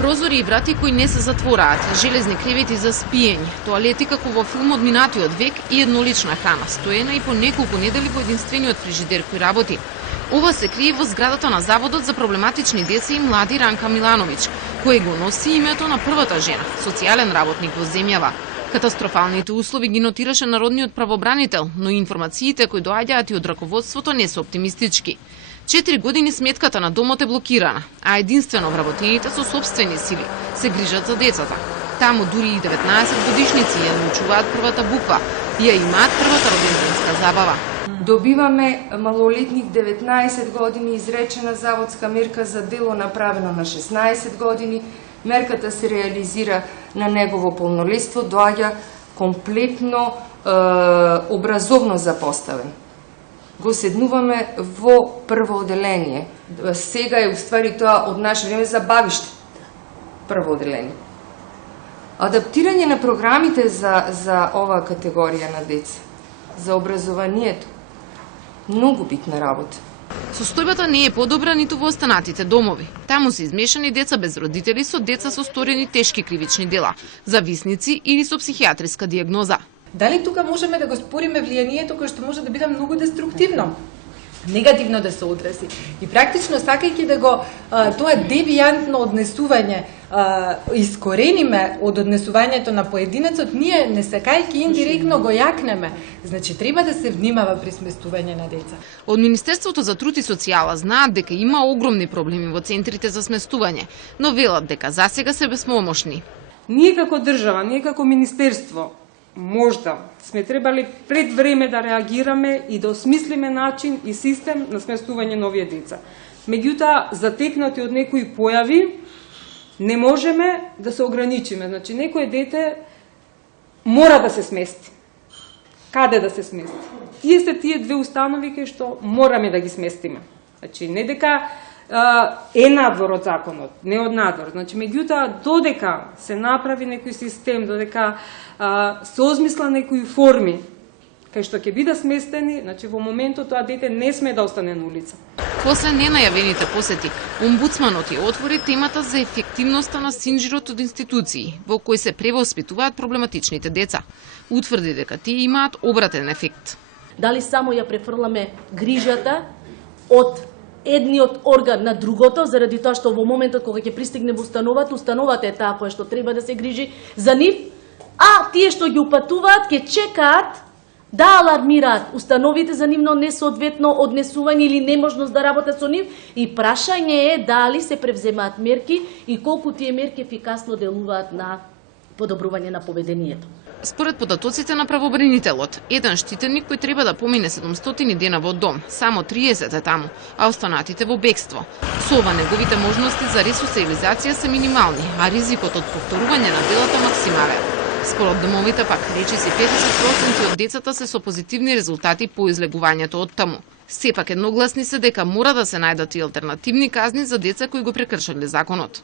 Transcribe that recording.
Прозори и врати кои не се затвораат, железни кревети за спиење, тоалети како во филм од минатиот век и еднолична храна, стоена и по неколку недели во единствениот фрижидер кој работи. Ова се крие во зградата на Заводот за проблематични деца и млади Ранка Милановиќ, кој го носи името на првата жена, социјален работник во земјава. Катастрофалните услови ги нотираше народниот правобранител, но информациите кои доаѓаат и од раководството не се оптимистички. 4 години сметката на домот е блокирана, а единствено вработените со собствени сили се грижат за децата. Таму дури и 19 годишници ја научуваат првата буква, ја имаат првата роденденска забава. Добиваме малолетник 19 години, изречена заводска мерка за дело направено на 16 години. Мерката се реализира на негово полнолетство, доаѓа комплетно образовно запоставен. Го седнуваме во прво оделение. Сега е уствари тоа од наше време за бавиште. Прво оделение. Адаптирање на програмите за оваа категорија на деца, за образованието, многу битна работа. Состојбата не е подобра ниту во останатите домови. Таму се измешани деца без родители со деца со сторени тешки кривични дела, зависници или со психијатриска диагноза. Дали тука можеме да го спориме влијанието кое што може да биде многу деструктивно, негативно да се одрази. И практично сакајќи да го тоа девијантно однесување искорениме од однесувањето на поединецот, ние не сакајќи индиректно го јакнеме. Значи треба да се внимава при сместување на деца. Од Министерството за труд и социјала знаат дека има огромни проблеми во центрите за сместување, но велат дека засега се безпомошни. Ние како држава, ние како министерство можда сме требали пред време да реагираме и да осмислиме начин и систем на сместување на овие деца. Меѓутоа, затекнати од некои појави, не можеме да се ограничиме. Значи, некое дете мора да се смести. Каде да се смести? Тие се тие две установи кај што мораме да ги сместиме. Значи, не дека е надвор од законот, не од надвор. Значи, меѓутоа, додека се направи некој систем, додека се озмисла некои форми кај што ќе биде сместени, значи во моментот тоа дете не сме да остане на улица. После ненајавените посети, омбудсманот ја отвори темата за ефективноста на синџирот од институции, во кои се превоспитуваат проблематичните деца. Утврди дека тие имаат обратен ефект. Дали само ја префрламе грижата од едниот орган на другото, заради тоа што во моментот кога ќе пристигне во установата е таа која што треба да се грижи за нив, а тие што ги упатуваат ќе чекаат да алармираат установите за нивно несоодветно однесување или неможност да работат со нив, и прашање е дали се превземаат мерки и колку тие мерки ефикасно делуваат на подобрување на поведението. Според податоците на правобранителот, еден штитеник кој треба да помине 700 дена во дом, само 30 е таму, а останатите во бегство. Со ова неговите можности за ресоциализација се минимални, а ризикот од повторување на делата максимален. Според домовите пак, речиси 50% од децата се со позитивни резултати по излегувањето од таму. Сепак едногласни се дека мора да се најдат и алтернативни казни за деца кои го прекршале законот.